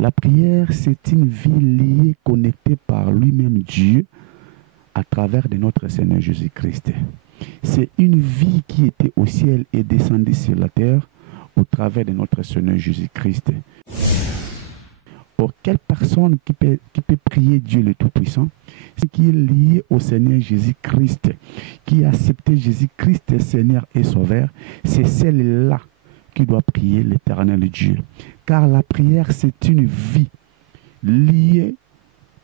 La prière, c'est une vie liée, connectée par lui-même Dieu à travers de notre Seigneur Jésus-Christ. C'est une vie qui était au ciel et descendue sur la terre au travers de notre Seigneur Jésus-Christ. Or, quelle personne qui peut prier Dieu le Tout-Puissant, c'est qui est lié au Seigneur Jésus-Christ, qui a accepté Jésus-Christ Seigneur et Sauveur, c'est celle-là qui doit prier l'Éternel Dieu. Car la prière, c'est une vie liée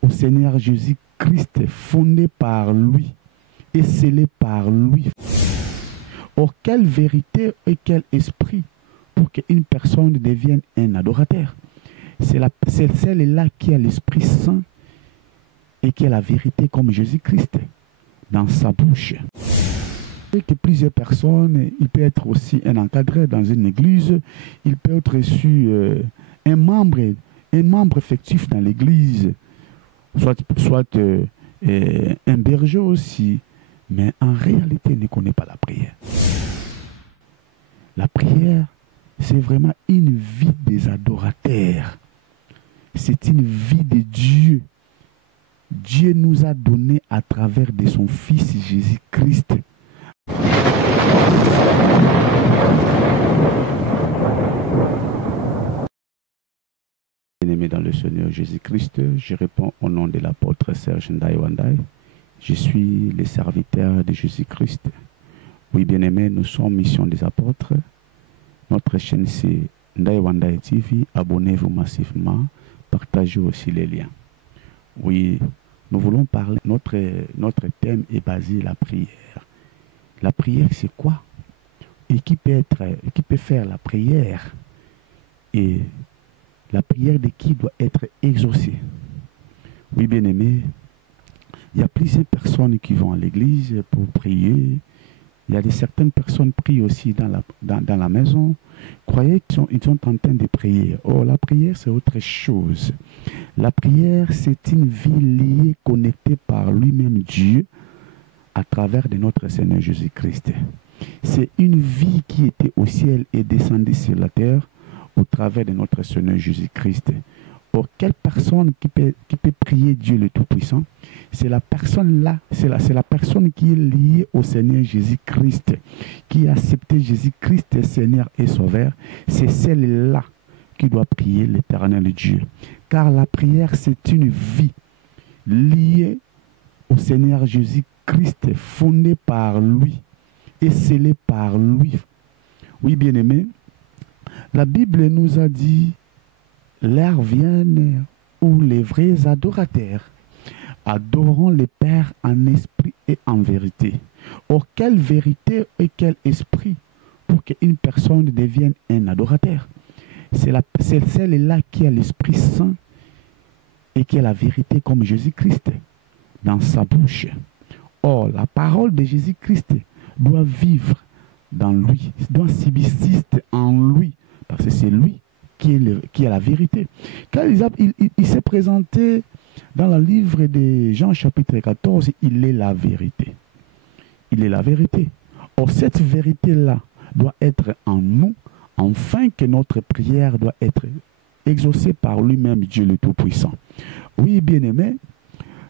au Seigneur Jésus-Christ, fondée par lui et scellée par lui. Or, quelle vérité et quel esprit pour qu'une personne devienne un adorateur? C'est celle-là qui a l'Esprit Saint et qui a la vérité comme Jésus-Christ dans sa bouche. Et que plusieurs personnes, il peut être aussi un encadré dans une église, il peut être reçu un membre effectif dans l'église, soit un berger aussi, mais en réalité il ne connaît pas la prière. La prière, c'est vraiment une vie des adorateurs. C'est une vie de Dieu. Dieu nous a donné à travers de son Fils Jésus-Christ. Bien-aimé dans le Seigneur Jésus-Christ, je réponds au nom de l'apôtre Serge Ndaiwandai. Je suis le serviteur de Jésus-Christ. Oui, bien-aimé, nous sommes Mission des Apôtres. Notre chaîne c'est Ndaiwandai TV. Abonnez-vous massivement. Partagez aussi les liens. Oui, nous voulons parler. Notre thème est basé sur la prière. La prière, c'est quoi? Et qui peut faire la prière? Et la prière de qui doit être exaucée? Oui, bien-aimé, il y a plusieurs personnes qui vont à l'église pour prier. Il y a certaines personnes qui prient aussi dans la maison. Croyez qu'ils sont en train de prier. Oh, la prière, c'est autre chose. La prière, c'est une vie liée, connectée par lui-même Dieu à travers de notre Seigneur Jésus-Christ. C'est une vie qui était au ciel et descendue sur la terre au travers de notre Seigneur Jésus-Christ. Or, quelle personne qui peut prier Dieu le Tout-Puissant, c'est la personne-là, c'est la personne qui est liée au Seigneur Jésus-Christ, qui a accepté Jésus-Christ Seigneur et Sauveur, c'est celle-là qui doit prier l'Éternel Dieu. Car la prière, c'est une vie liée au Seigneur Jésus-Christ, fondée par lui et scellée par lui. Oui, bien-aimés, la Bible nous a dit: l'heure vienne où les vrais adorateurs adoreront le Père en esprit et en vérité. Or, quelle vérité et quel esprit pour qu'une personne devienne un adorateur? C'est celle-là qui a l'Esprit Saint et qui a la vérité comme Jésus-Christ dans sa bouche. Or, la parole de Jésus-Christ doit vivre dans lui, doit subsister en lui, parce que c'est lui qui a la vérité. Quand il s'est présenté dans le livre de Jean chapitre 14, il est la vérité. Il est la vérité. Or, cette vérité-là doit être en nous, afin que notre prière doit être exaucée par lui-même, Dieu le Tout-Puissant. Oui, bien-aimé,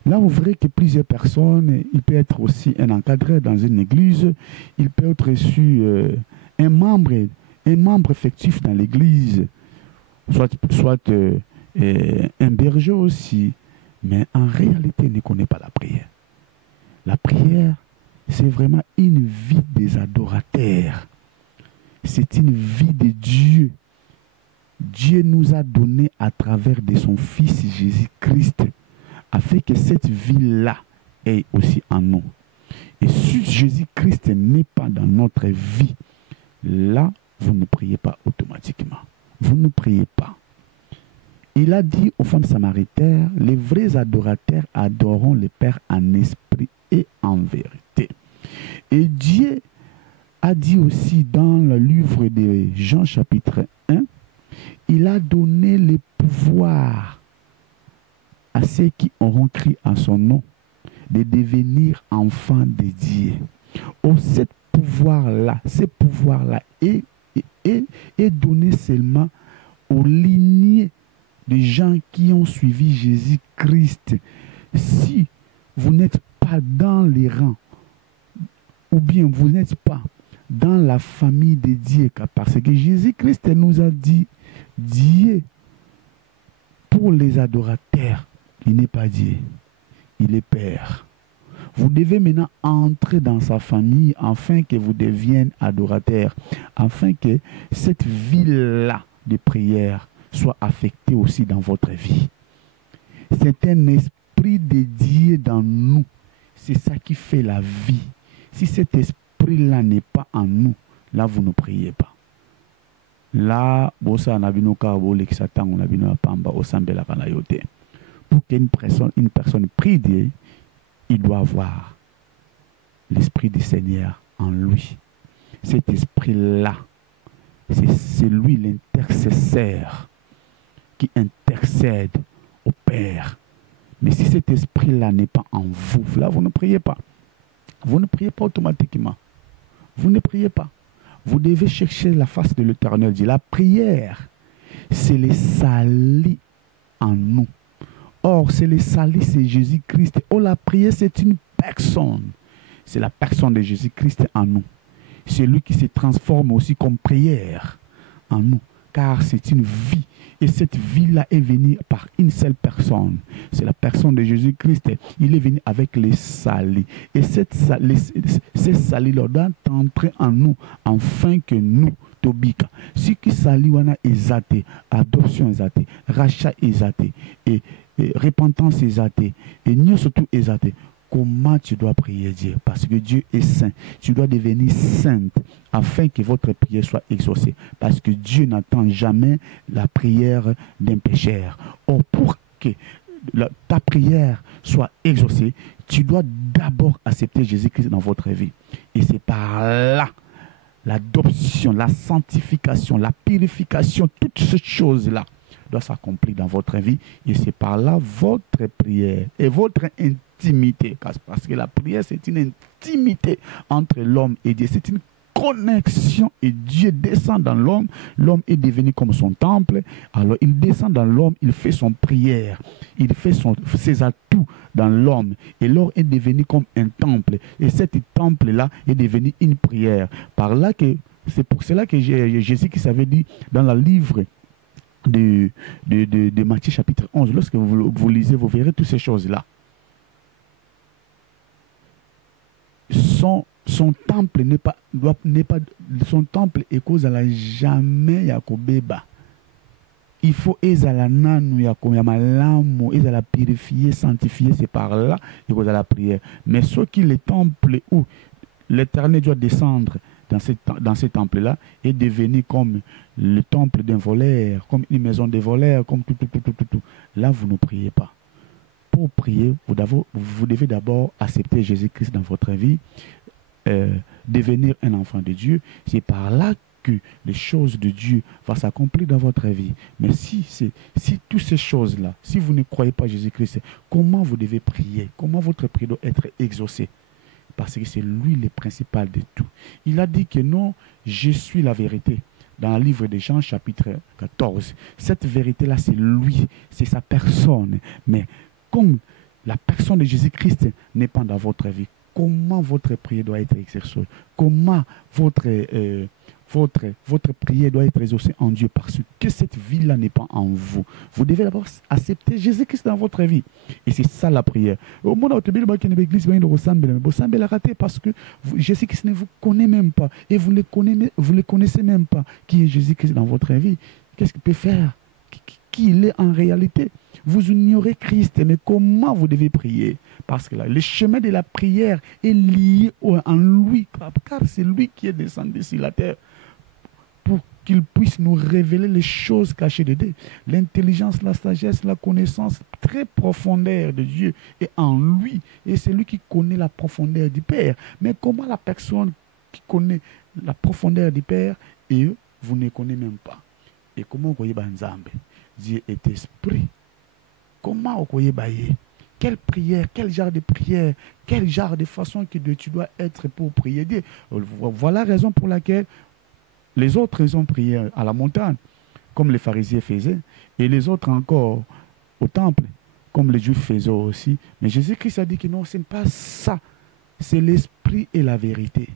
là vous verrez que plusieurs personnes, il peut être aussi un encadré dans une église, il peut être reçu un membre effectif dans l'église, soit un berger aussi, mais en réalité, il ne connaît pas la prière. La prière, c'est vraiment une vie des adorateurs. C'est une vie de Dieu. Dieu nous a donné à travers de son Fils Jésus-Christ, afin que cette vie-là est aussi en nous. Et si Jésus-Christ n'est pas dans notre vie, là, vous ne priez pas automatiquement. Vous ne priez pas. Il a dit aux femmes samaritaines, les vrais adorateurs adoreront le Père en esprit et en vérité. Et Dieu a dit aussi dans le livre de Jean chapitre 1, il a donné le pouvoir à ceux qui auront crié à son nom de devenir enfants de Dieu. Oh, ce pouvoir-là est donné seulement aux lignées des gens qui ont suivi Jésus-Christ. Si vous n'êtes pas dans les rangs, ou bien vous n'êtes pas dans la famille de Dieu, parce que Jésus-Christ nous a dit, Dieu, pour les adorateurs, il n'est pas Dieu, il est Père. Vous devez maintenant entrer dans sa famille afin que vous deveniez adorateur, afin que cette vie-là de prière soit affectée aussi dans votre vie. C'est un esprit de Dieu dans nous. C'est ça qui fait la vie. Si cet esprit-là n'est pas en nous, là vous ne priez pas. Là, pour qu'une personne prie Dieu, il doit avoir l'esprit du Seigneur en lui. Cet esprit-là, c'est lui l'intercesseur qui intercède au Père. Mais si cet esprit-là n'est pas en vous, là vous ne priez pas. Vous ne priez pas automatiquement. Vous ne priez pas. Vous devez chercher la face de l'Éternel. La prière, c'est le salut en nous. Or, c'est le salut, c'est Jésus-Christ. Or, la prière, c'est une personne. C'est la personne de Jésus-Christ en nous. C'est lui qui se transforme aussi comme prière en nous. Car c'est une vie. Et cette vie-là est venue par une seule personne. C'est la personne de Jésus-Christ. Il est venu avec les salis. Et ces salis-là doivent entrer en nous, afin que nous, Tobika, si qui sali wana ezate, adoption ezate, rachat ezate, et repentance ezate, et nous surtout ezate. Comment tu dois prier Dieu? Parce que Dieu est saint. Tu dois devenir sainte afin que votre prière soit exaucée. Parce que Dieu n'attend jamais la prière d'un pécheur. Or, pour que ta prière soit exaucée, tu dois d'abord accepter Jésus-Christ dans votre vie. Et c'est par là l'adoption, la sanctification, la purification, toutes ces choses-là doivent s'accomplir dans votre vie. Et c'est par là votre prière et votre intimité. Parce que la prière, c'est une intimité entre l'homme et Dieu. C'est une connexion et Dieu descend dans l'homme. L'homme est devenu comme son temple. Alors il descend dans l'homme, il fait son prière. Il fait ses atouts dans l'homme. Et l'homme est devenu comme un temple. Et cet temple-là est devenu une prière. C'est pour cela que Jésus qui s'avait dit dans le livre de Matthieu chapitre 11, lorsque vous lisez, vous verrez toutes ces choses-là. Son temple n'est pas son temple est cause à la jamais yakobeba. Il faut ezala nanu ya malamu, ezala purifier, sanctifier, c'est par là et cause à la prière. Mais ce qui le temple où l'Éternel doit descendre dans ce temple-là est devenu comme le temple d'un voleur, comme une maison de voleurs, comme tout. Là, vous ne priez pas. Pour prier, vous devez d'abord accepter Jésus-Christ dans votre vie, devenir un enfant de Dieu. C'est par là que les choses de Dieu vont s'accomplir dans votre vie. Mais si toutes ces choses-là, si vous ne croyez pas Jésus-Christ, comment vous devez prier? Comment votre prière doit être exaucée? Parce que c'est lui le principal de tout. Il a dit que non, je suis la vérité. Dans le livre de Jean, chapitre 14. Cette vérité-là, c'est lui, c'est sa personne. Mais comme la personne de Jésus-Christ n'est pas dans votre vie, comment votre prière doit être exercée? Comment votre prière doit être exaucée en Dieu? Parce que cette vie-là n'est pas en vous. Vous devez d'abord accepter Jésus-Christ dans votre vie. Et c'est ça la prière. Au moment où l'église va raté parce que Jésus-Christ ne vous connaît même pas. Et vous ne le connaissez même pas. Qui est Jésus-Christ dans votre vie? Qu'est-ce qu'il peut faire? Qui il est en réalité? Vous ignorez Christ, mais comment vous devez prier? Parce que là, le chemin de la prière est lié en lui, car c'est lui qui est descendu sur la terre pour qu'il puisse nous révéler les choses cachées de Dieu. L'intelligence, la sagesse, la connaissance très profondeur de Dieu est en lui. Et c'est lui qui connaît la profondeur du Père. Mais comment la personne qui connaît la profondeur du Père et vous ne connaissez même pas? Et comment vous voyez Banzambe? Dieu est esprit. Comment vous voyez Baye? Quelle prière, quel genre de prière, quel genre de façon que tu dois être pour prier Dieu? Voilà la raison pour laquelle les autres, ils ont prié à la montagne. comme les pharisiens faisaient, et les autres encore au temple, comme les Juifs faisaient aussi. Mais Jésus-Christ a dit que non, ce n'est pas ça. C'est l'esprit et la vérité.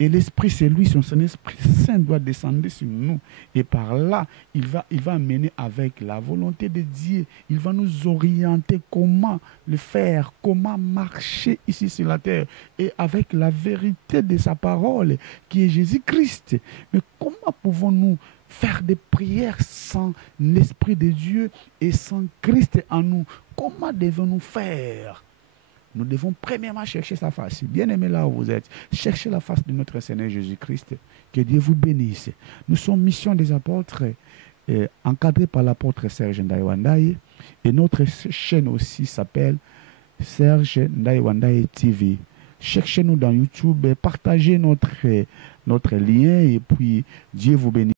Et l'Esprit, c'est lui, son Esprit Saint doit descendre sur nous. Et par là, il va mener avec la volonté de Dieu. Il va nous orienter comment le faire, comment marcher ici sur la terre. Et avec la vérité de sa parole, qui est Jésus-Christ. Mais comment pouvons-nous faire des prières sans l'Esprit de Dieu et sans Christ en nous? Comment devons-nous faire? Nous devons premièrement chercher sa face. Bien-aimés là où vous êtes, cherchez la face de notre Seigneur Jésus-Christ. Que Dieu vous bénisse. Nous sommes Mission des Apôtres, encadrés par l'apôtre Serge Ndaiwandaye. Et notre chaîne aussi s'appelle Serge Ndaiwandaye TV. Cherchez-nous dans YouTube, partagez notre lien et puis Dieu vous bénisse.